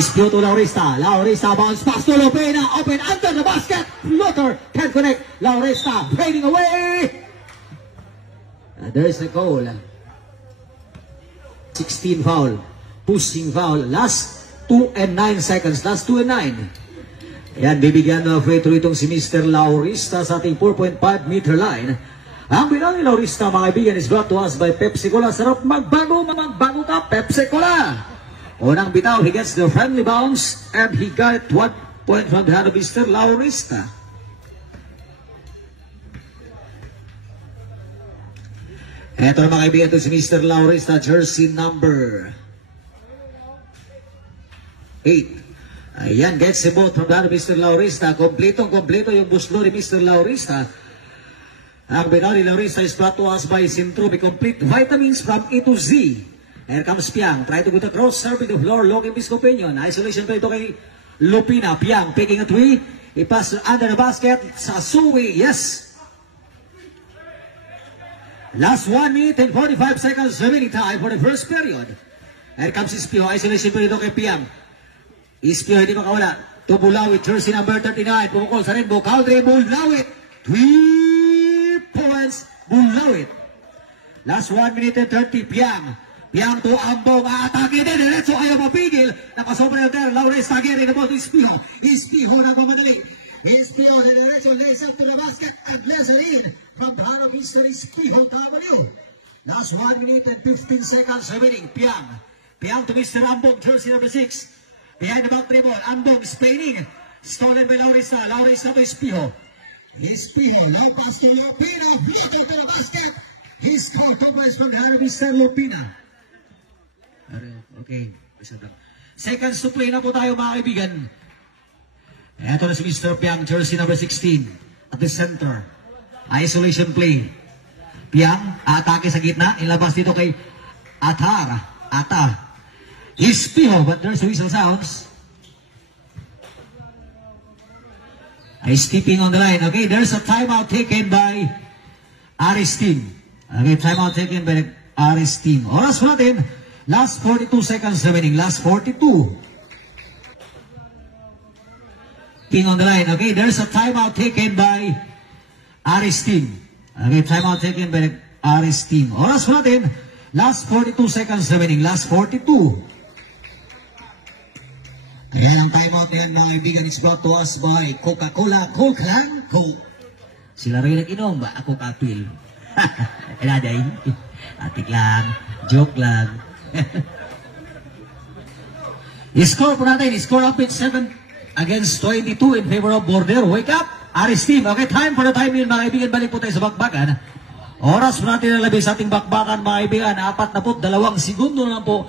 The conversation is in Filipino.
Dispute to Laurista. Laurista bounce pass to Lopena. Open under the basket. Floater can't connect. Laurista fading away. There's a goal. 16 foul. Pushing foul. Last 2 and 9 seconds. Last 2 and 9. Ayan, bibigyan ng free throw itong si Mr. Laurista sa ating 4.5 meter line. Ang binang ni Laurista, mga kaibigan, is brought to us by Pepsi Cola. Sarap magbago ka, Pepsi Cola. Unang bitaw, he gets the friendly bounce and he got 1 point from the hand of Mr. Laurista. Ito na mga kaibigan, ito si Mr. Laurista, jersey number 8. Ayan, gets the ball from the hand of Mr. Laurista. Kompleto yung buslo ni Mr. Laurista. Ang binaw ni Laurista is brought to us by Sintrobi, complete vitamins from A to Z. Here comes Piang, try to go to cross, serving the floor, Logan Piscopinion. Isolation play ito kay Lupina. Piang picking a 3. Ipass under the basket. Sasui, yes. Last 1 minute and 45 seconds remaining time for the first period. Here comes Ispio. Isolation play ito kay Piang. Ispio hindi makawala. To Bulawit, jersey number 39. Pumukol sa Rainbow. Caldre Bulawit. 3 points. Bulawit. Last 1 minute and 30. Piang to Ambong, atake din, diretso ayaw mapigil, nakasobra yung ter, Laurista again in the ball to Ispiho na mamadali, Ispiho, diretso, lays up to the basket, and laser in, from the hand of Mr. Ispiho, W. Last 1 minute and 15 seconds remaining, Piang to Mr. Ambong, jersey number 6, behind the back dribble, Ambong spinning, stolen by Laurista to Ispiho, now pass to Lupina, floating to the basket, he scored 2 points from the hand of Mr. Lupina. Okay. Seconds to play na po tayo mga kaibigan. Ito na si Mr. Piang, jersey number 16 at the center. Isolation play. Piang, atake sa gitna. Inlabas dito kay Ata. Ispiho, but there's whistle sounds. Stepping on the line. Okay, there's a timeout taken by Aris team. Okay, timeout taken by Aris team. Oras po natin. Last 42 seconds remaining. Last 42. King on the line. Okay, there's a timeout taken by Aris team. Okay, timeout taken by Aris team. Oras po natin. Last 42 seconds remaining. Last 42. Ayan ang timeout na yan mga kaibigan. It's brought to us by Coca-Cola. Coke lang. Coke. Sila rin nag-inom ba? Ako kapil. Eladay. Atik lang. Joke lang. Score po natin. Score up with 7 against 22 in favor of Border. Wake up, Aris team. Okay, time for the time yun mga kaibigan. Balik po tayo sa bakbakan. Oras po natin na labing sa ating bakbakan mga kaibigan. 42 segundo na lang po.